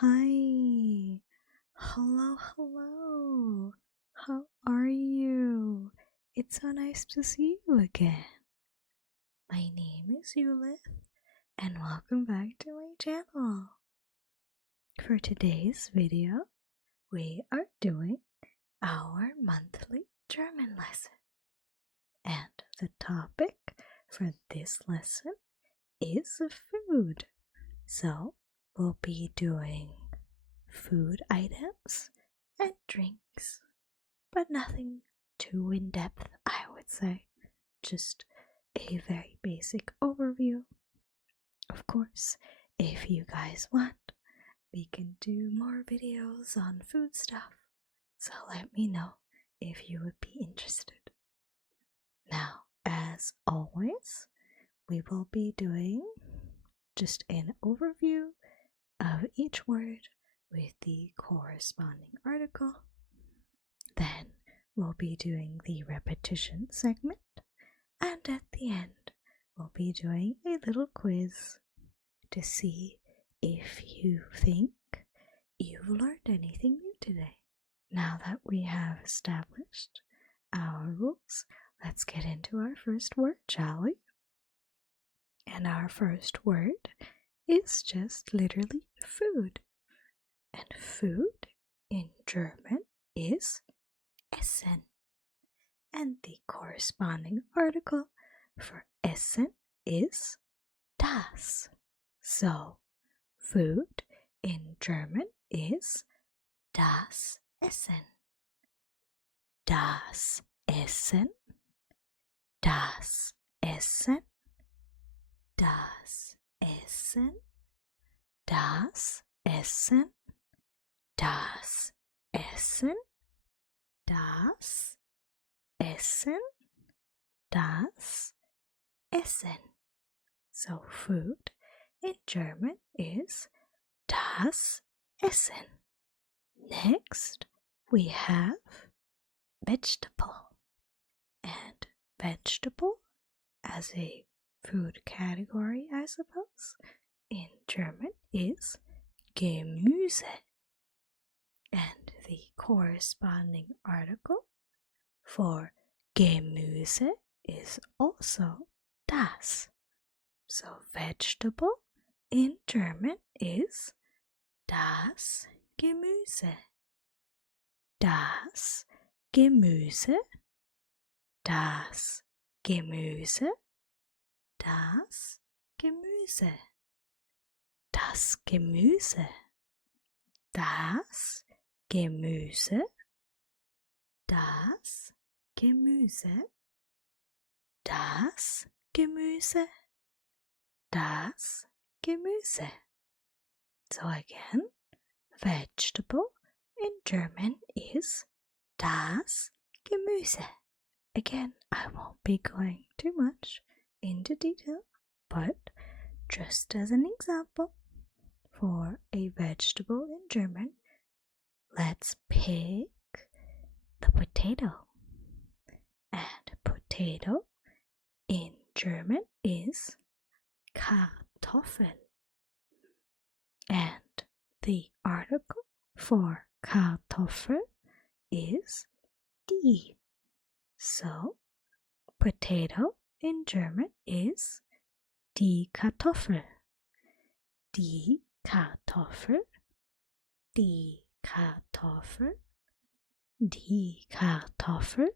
Hi, hello. How are you? It's so nice to see you again. My name is Eulith, and welcome back to my channel. For today's video, we are doing our monthly German lesson. And the topic for this lesson is food. So, we'll be doing food items and drinks, but nothing too in depth, I would say. Just a very basic overview. Of course, if you guys want, we can do more videos on food stuff, so let me know if you would be interested. Now, as always, we will be doing just an overview of each word with the corresponding article. Then we'll be doing the repetition segment, and at the end we'll be doing a little quiz to see if you think you've learned anything new today. Now that we have established our rules, let's get into our first word, shall we? And our first word is just literally food. And food in German is Essen. And the corresponding article for Essen is das. So, food in German is das Essen. Das Essen. Das Essen. Das Essen. Das Essen. Das Essen. Das Essen. Das Essen. So food in German is das Essen. Next we have vegetable. And vegetable as a food category, I suppose, in German is Gemüse. And the corresponding article for Gemüse is also das. So vegetable in German is das Gemüse. Das Gemüse. Das Gemüse. Das Gemüse. Das Gemüse. Das Gemüse. Das Gemüse. Das Gemüse. Das Gemüse. So again, vegetable in German is das Gemüse. Again, I won't be going too much into detail, but just as an example, for a vegetable in German, let's pick the potato. And potato in German is Kartoffel. And the article for Kartoffel is die. So, potato in German is die Kartoffel. Die Kartoffel. Die Kartoffel. Die Kartoffel.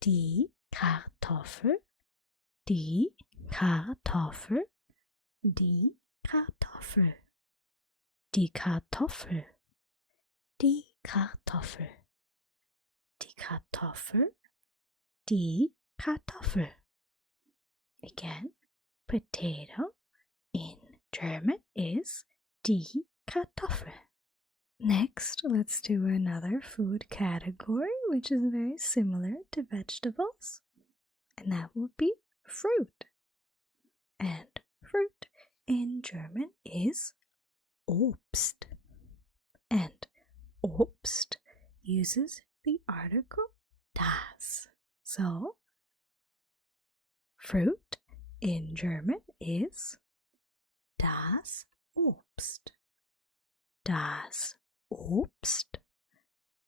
Die Kartoffel. Die Kartoffel. Die Kartoffel. Die Kartoffel. Die Kartoffel. Die Kartoffel. Die Kartoffel. Again, potato in German is die Kartoffel. Next, let's do another food category which is very similar to vegetables, and that would be fruit. And fruit in German is Obst. And Obst uses the article das. So, fruit in German is das Obst. das Obst,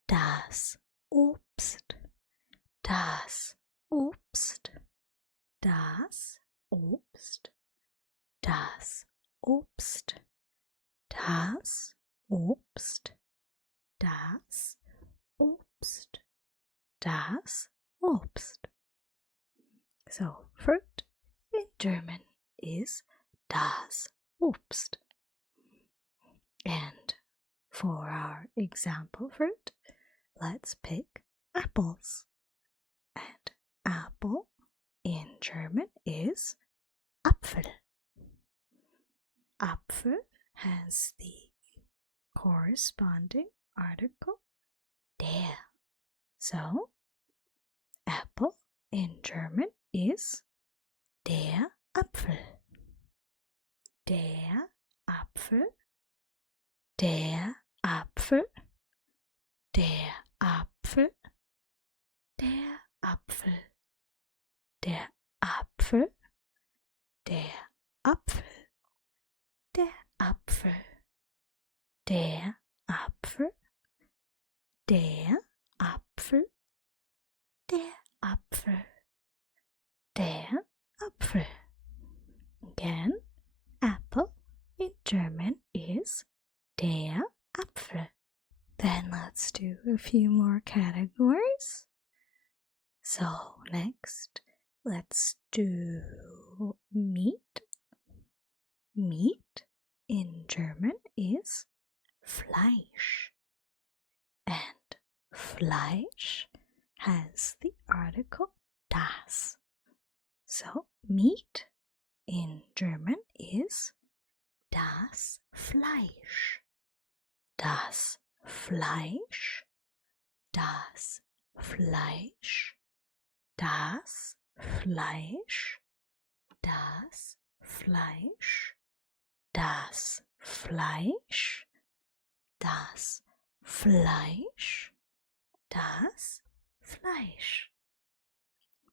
das Obst, das Obst, das Obst, das Obst, das Obst, das Obst, das Obst. So, fruit in German is das Obst. And for our example fruit, let's pick apples. And apple in German is Apfel. Apfel has the corresponding article der. So, apple in German is der Apfel. Der Apfel, der Apfel, der Apfel, der Apfel, der Apfel, der Apfel, der Apfel, der Apfel, der Apfel, der Apfel, der Apfel. Again, apple in German is der Apfel. Then let's do a few more categories. So next, let's do meat. Meat in German is Fleisch. And Fleisch has the article das. So meat in German is das Fleisch. Das Fleisch, das Fleisch, das Fleisch, das Fleisch, das Fleisch, das Fleisch, das Fleisch,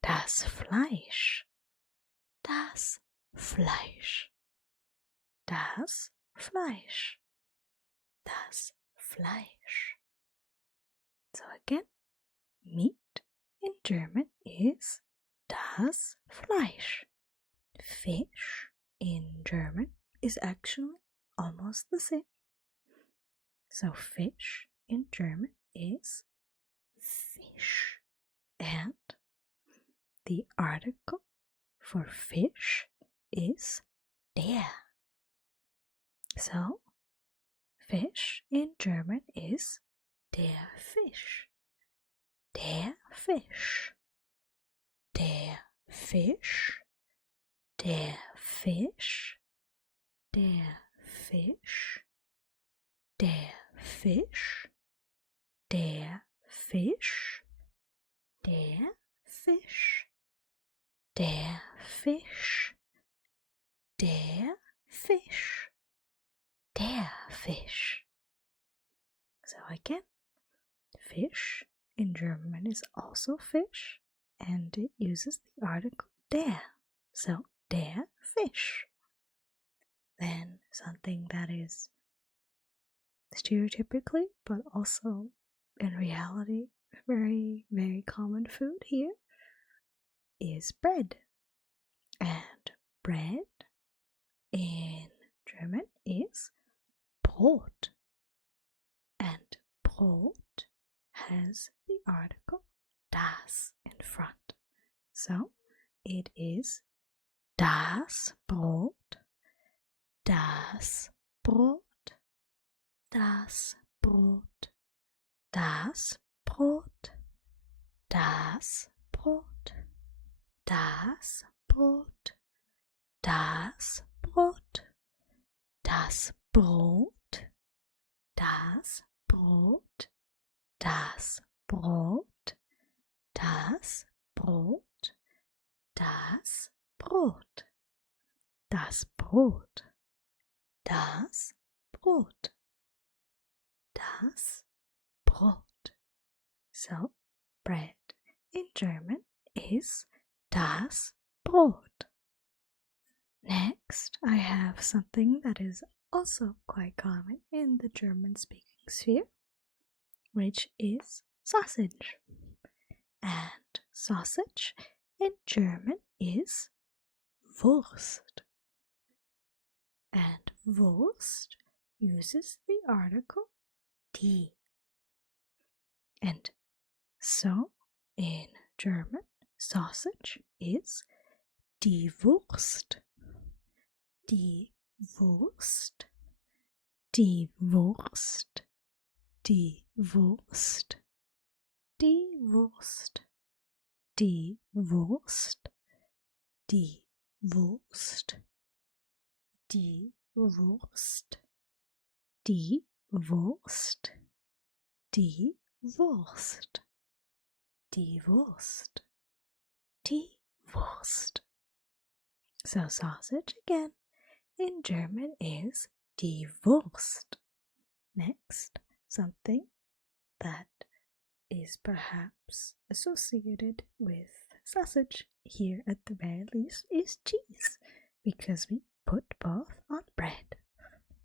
das Fleisch, das Fleisch, das Fleisch, das Fleisch. So again, meat in German is das Fleisch. Fish in German is actually almost the same. So fish in German is Fisch. And the article for fish is der. So fish in German is der Fisch. Der Fisch. Der Fisch. Der Fisch. Der Fisch. Der Fisch. Der Fisch. Der Fisch. Der Fisch. Der Fisch. Der Fisch. So again, fish in German is also fish, and it uses the article der. So, der Fisch. Then something that is stereotypically, but also in reality, very, very common food here is bread. And bread in German is Brot. And Brot has the article das in front. So it is das Brot, das Brot, das Brot, das Brot, das Brot, das Brot, das Brot, das Brot, das Brot, das Brot, das Brot, das Brot, das Brot, das Brot, das Brot. So, bread in German is das Brot. Next, I have something that is also quite common in the German speaking sphere, which is sausage. And sausage in German is Wurst. And Wurst uses the article die. And so in German, sausage is die Wurst. Die Wurst. Die Wurst. Die Wurst. Die Wurst. Die Wurst. Die Wurst. Die Wurst. Die Wurst. Die Wurst. Die Wurst. Die Wurst. So sausage again in German is die Wurst. Next, something that is perhaps associated with sausage here at the very least is cheese, because we put both on bread.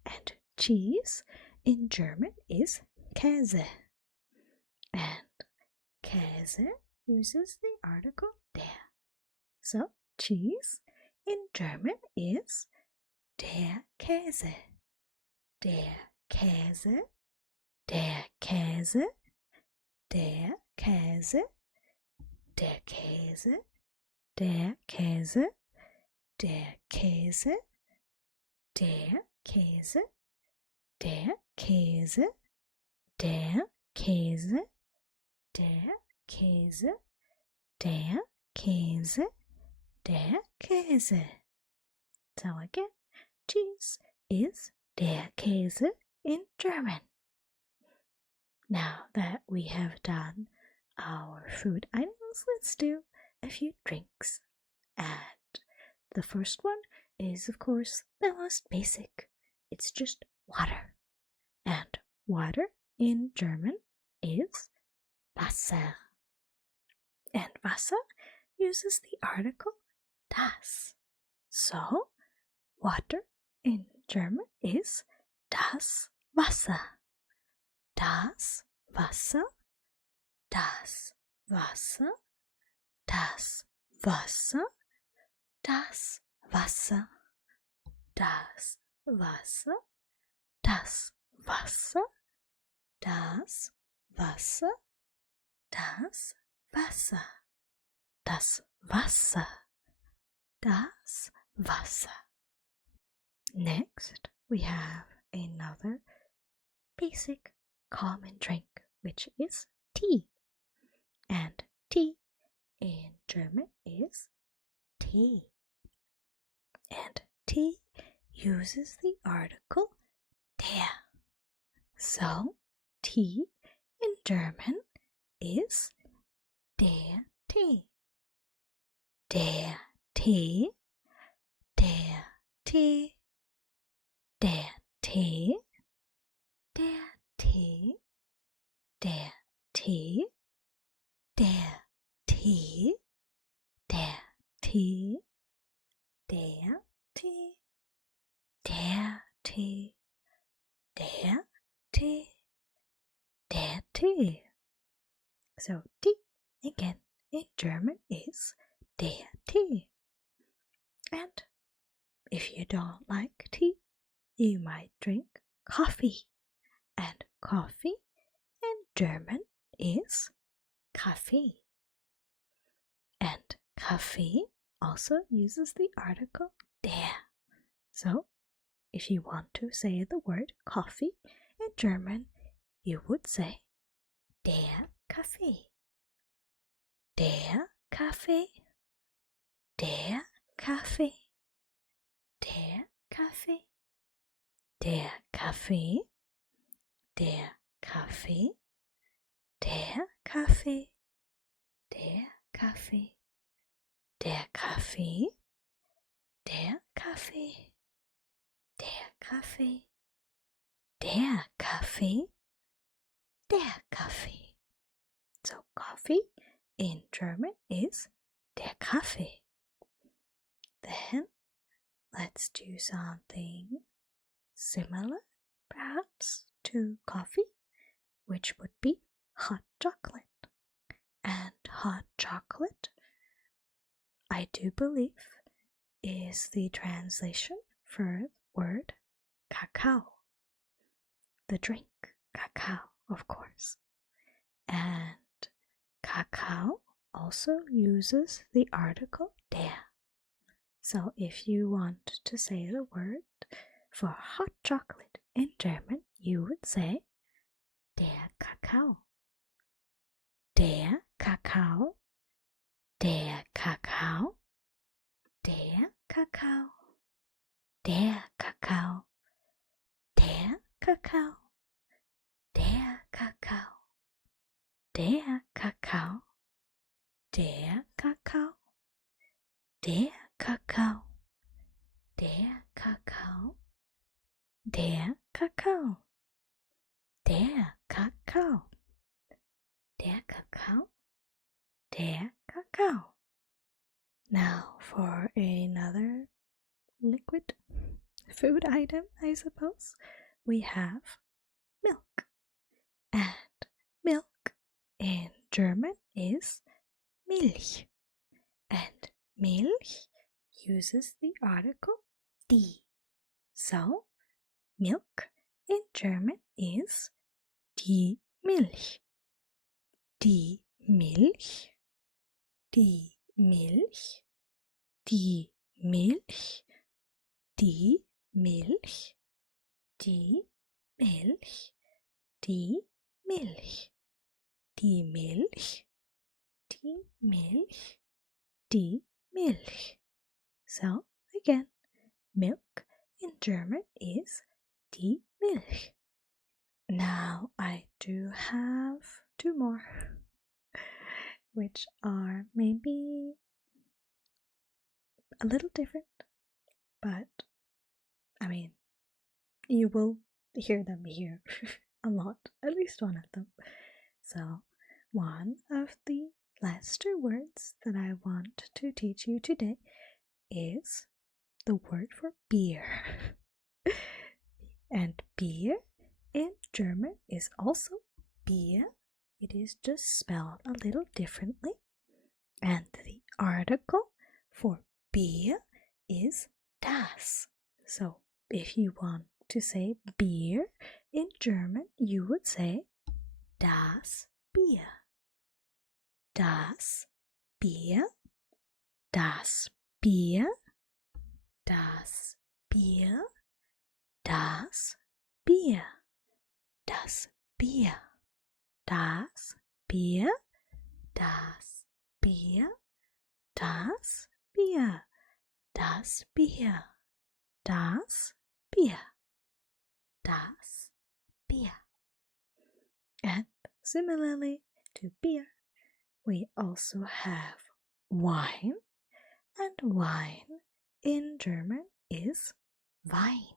And cheese in German is Käse. And Käse uses the article der. So cheese in German is der Käse. Der Käse. Der Käse. Der Käse. Der Käse. Der Käse. Der Käse. Der Käse. Der Käse. Der Käse. Der Käse. Der Käse. Der Käse. So again, cheese is der Käse in German. Now that we have done our food items, let's do a few drinks. And the first one is, of course, the most basic. It's just water. And water in German is Wasser. And Wasser uses the article das. So, water in German is das Wasser. Das Wasser. Das Wasser. Das Wasser. Das Wasser. Das Wasser. Das Wasser. Das Wasser. Das Wasser. Das Wasser. Das Wasser. Next, we have another basic common drink, which is tea. And tea in German is Tee. And tea uses the article der. So, tea in German is der Tee. Der Tee. Der Tee. Der Tee. Der Tee. Der Tee. Der Tee. Der Tee. Der Tee. Der Tee. Der Tee. Der Tee. So tea again in German is der Tee. And if you don't like tea, you might drink coffee. And coffee in German is Kaffee. And Kaffee also uses the article der. So, if you want to say the word coffee in German, you would say der Kaffee. Der Kaffee. Der Kaffee. Der Kaffee. Der Kaffee. Der Kaffee. Der Kaffee. Der Kaffee. Der Kaffee. Der Kaffee. Der Kaffee. Der Kaffee. Der Kaffee. So coffee in German is der Kaffee. Then let's do something similar perhaps to coffee, which would be hot chocolate. And hot chocolate, I do believe, is the translation for the word cacao. The drink cacao, of course. And cacao also uses the article der. So if you want to say the word for hot chocolate in German, you would say der Kakao. Der Kakao. Der Kakao. Der Kakao. Der Kakao. Der Kakao. Der Kakao. Der Kakao. Der Kakao. Der Kakao. Der Kakao. Der Kakao. Der Kakao. Der Kakao. Der Kakao. Now for another liquid food item, I suppose, we have milk. And milk in German is Milch. And Milch uses the article die. So, milk in German is die Milch. Die Milch. Die Milch. Die Milch. Die Milch. Die Milch. Die Milch. Die Milch. Die Milch. Die Milch. So, again, milk in German is die Milch. Now I do have two more, which are maybe a little different, but I mean, you will hear them here a lot, at least one of them. So, one of the last two words that I want to teach you today is the word for beer. And beer in German is also Bier. It is just spelled a little differently. And the article for beer is das. So if you want to say beer in German, you would say das Bier. Das Bier. Das Bier. Das Bier. Das Bier. Das Bier. Das Bier. Das Bier. Das Bier. Das Bier. Das Bier. Das Bier. And similarly to beer, we also have wine, and wine in German is Wein.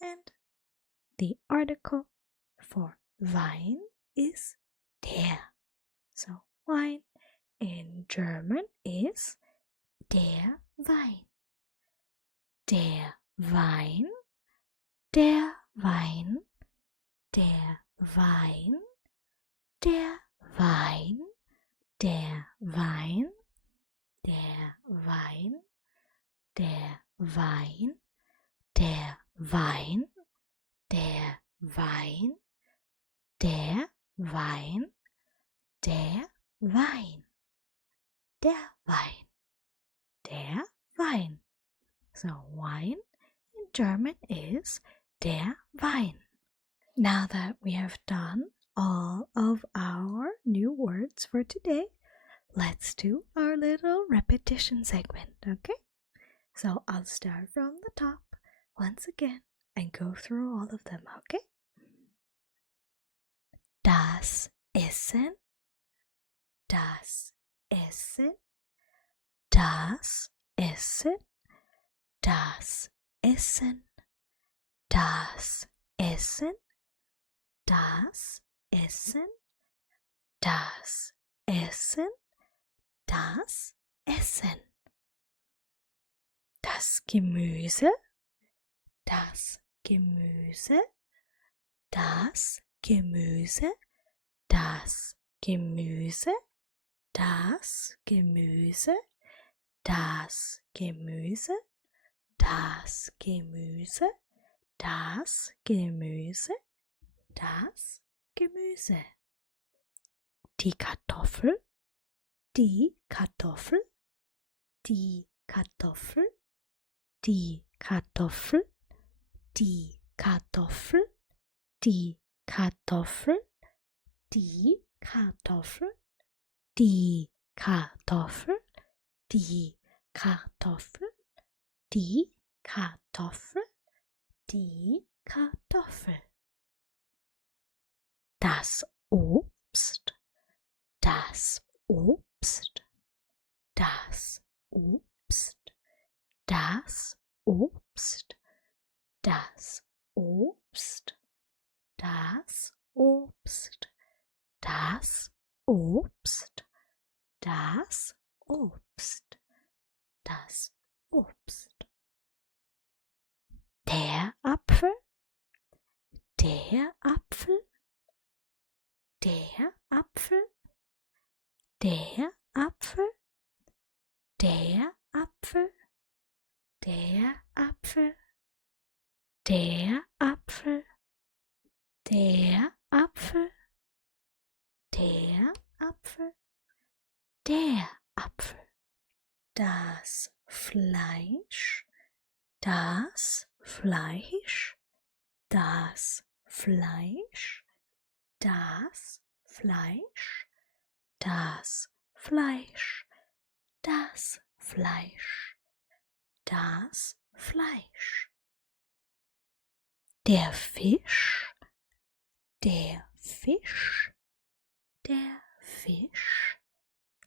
And the article for Wein is der. So wine in German is der Wein. Der Wein. Der Wein. Der Wein. Der Wein. Der Wein. Der Wein. Der Wein. Der Wein. Der Wein. Der Wein. Der Wein. Der Wein. Der Wein. So wine in German is der Wein. Now that we have done all of our new words for today, let's do our little repetition segment, okay? So I'll start from the top once again and go through all of them, okay? Das Essen. Das Essen. Das Essen. Das Essen. Das Essen. Das Essen. Das Essen. Das Essen. Das Gemüse. Das Gemüse, das Gemüse, das Gemüse, das Gemüse, das Gemüse, das Gemüse, das Gemüse, das Gemüse. Die Kartoffel, die Kartoffel, die Kartoffel, die Kartoffel, die Kartoffel, die Kartoffel, die Kartoffel, die Kartoffel, die Kartoffel, die Kartoffel, die Kartoffel. Das Obst, das Obst, das Obst, das Obst, das Obst, das Obst, das Obst, das Obst, das Obst. Der Apfel, der Apfel, der Apfel, der Apfel, der Apfel, der Apfel, der Apfel, der Apfel, der Apfel, der Apfel. Das Fleisch, das Fleisch, das Fleisch, das Fleisch, das Fleisch, das Fleisch, das Fleisch. Der Fisch, der Fisch, der Fisch,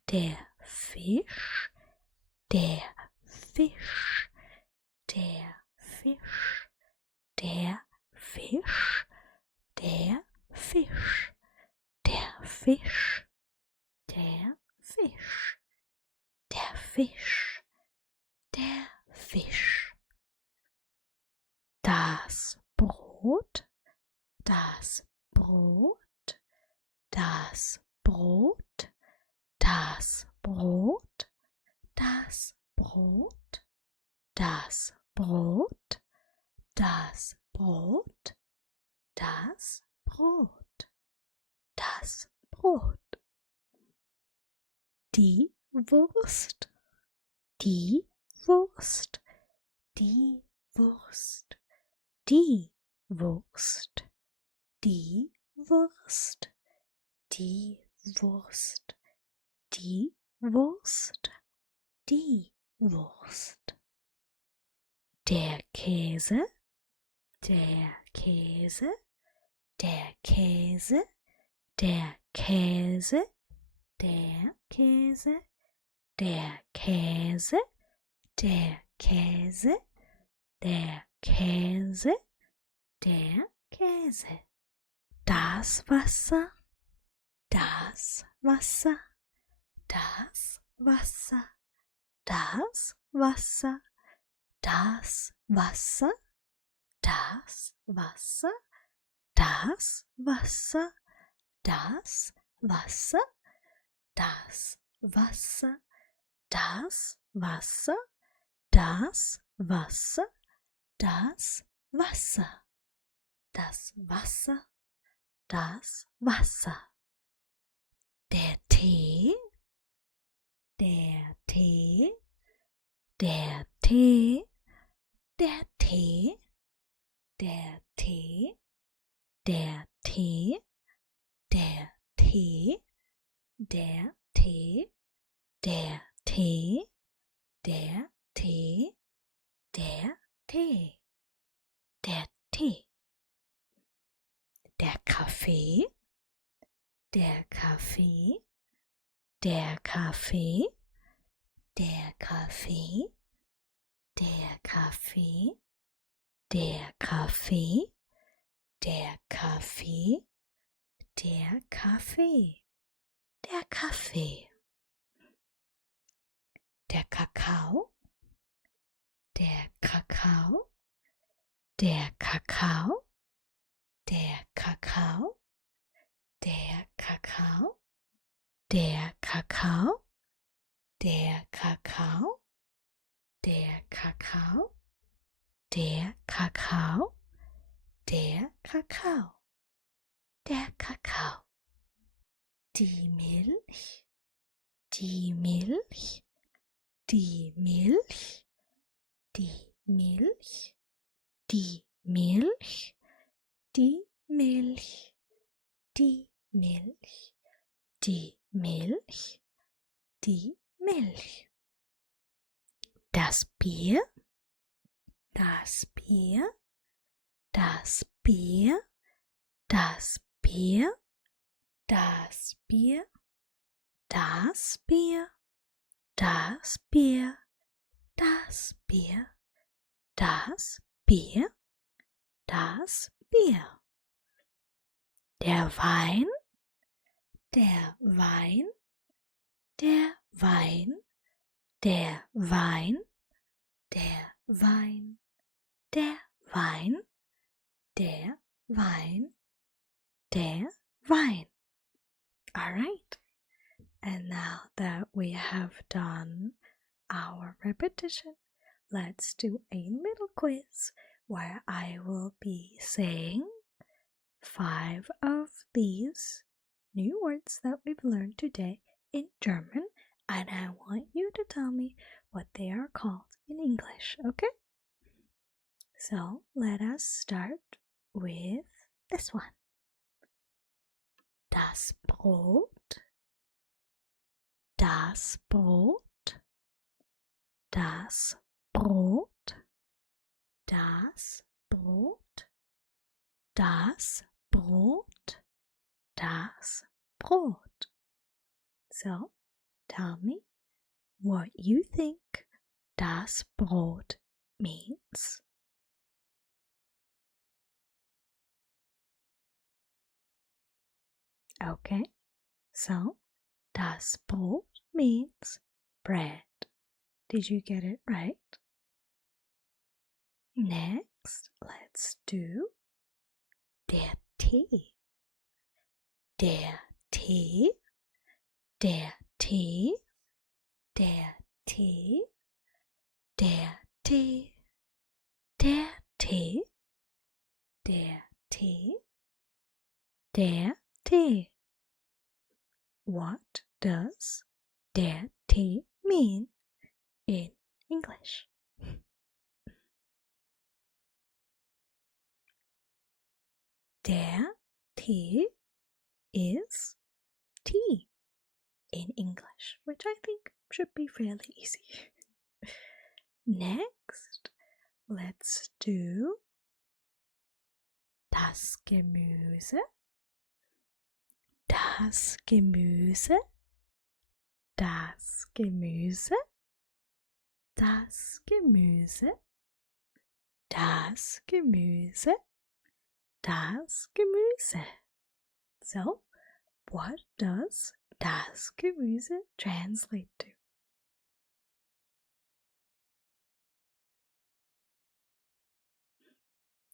der Fisch, der Fisch, der Fisch, der Fisch, der Fisch, der Fisch, der Fisch, der Fisch, der Fisch. Das Brot, das Brot, das Brot, das Brot, das Brot, das Brot, das Brot, das Brot, das Brot. Die Wurst, die Wurst, die Wurst, die Wurst, die Wurst, die Wurst, die Wurst, die Wurst. Der Käse, der Käse, der Käse, der Käse, der Käse, der Käse, der Käse, der Käse, der Käse. Das Wasser, das Wasser, das Wasser, das Wasser, das Wasser, das Wasser, das Wasser, das Wasser, das Wasser, das Wasser, das Wasser, das Wasser, das Wasser, das Wasser. Der Tee, der Tee, der Tee, der Tee, der Tee, der Tee, der Tee, der Tee, der Tee, der Tee, der Tee, der Tee. Der Kaffee, der Kaffee, der Kaffee, der Kaffee, der Kaffee, der Kaffee, der Kaffee, der Kaffee, der Kaffee. Der Kakao, der Kakao, der Kakao, der Kakao, der Kakao, der Kakao, der Kakao, der Kakao, der Kakao, der Kakao, der Kakao, die Milch, die Milch, die Milch, die Milch, die Milch, die Milch, die Milch, die Milch, die Milch. Das Bier, das Bier, das Bier, das Bier, das Bier, das Bier, das Bier, das Bier, das Bier, das Bier. Der Wein, der Wein, der Wein, der Wein, der Wein, der Wein, der Wein, der Wein. All right. And now that we have done our repetition, let's do a little quiz where I will be saying 5 of these new words that we've learned today in German, and I want you to tell me what they are called in English, okay? So let us start with this one. Das Brot, das Brot, das Brot, das Brot, das Brot, das Brot. So tell me what you think das Brot means. Okay, so das Brot means bread. Did you get it right? Next, let's do der Tee. Der Tee, der Tee, der Tee, der Tee, der Tee, der Tee, der Tee. What does der Tee mean in English? Der Tee is tea in English, which I think should be fairly easy. Next, let's do das Gemüse, das Gemüse, das Gemüse, das Gemüse, das Gemüse, das Gemüse. So, what does das Gemüse translate to?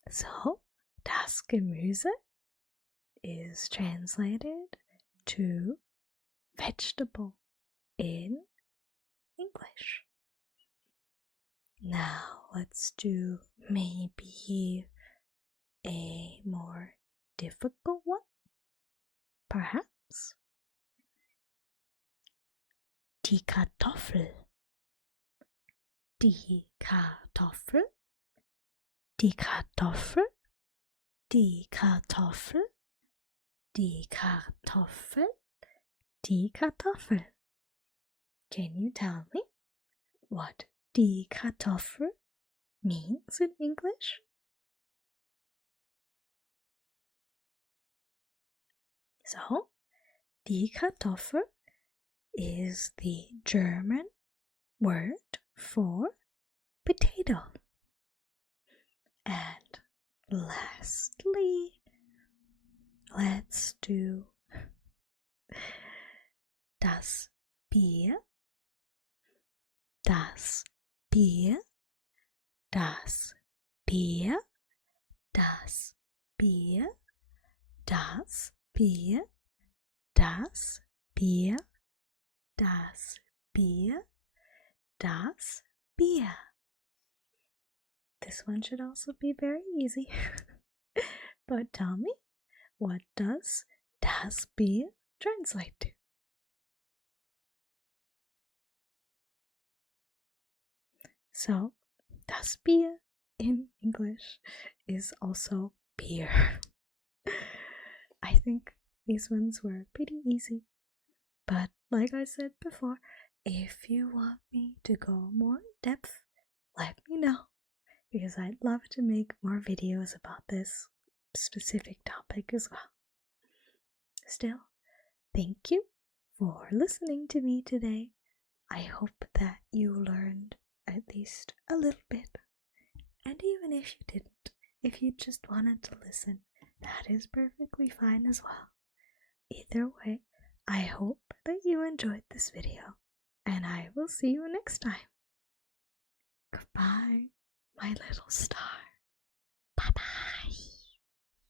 So, das Gemüse is translated to vegetable in English. Now, let's do maybe a more difficult one, perhaps. Die Kartoffel, die Kartoffel, die Kartoffel, die Kartoffel, die Kartoffel, die Kartoffel. Can you tell me what die Kartoffel means in English? So, die Kartoffel is the German word for potato. And lastly, let's do das Bier, das Bier, das Bier, Bier, das Bier, das Bier, das Bier, das Bier. This one should also be very easy. But tell me, what does das Bier translate to? So, das Bier in English is also beer. I think these ones were pretty easy. But like I said before, if you want me to go more in depth, let me know, because I'd love to make more videos about this specific topic as well. Still, thank you for listening to me today. I hope that you learned at least a little bit. And even if you didn't, if you just wanted to listen, that is perfectly fine as well. Either way, I hope that you enjoyed this video, and I will see you next time. Goodbye, my little star.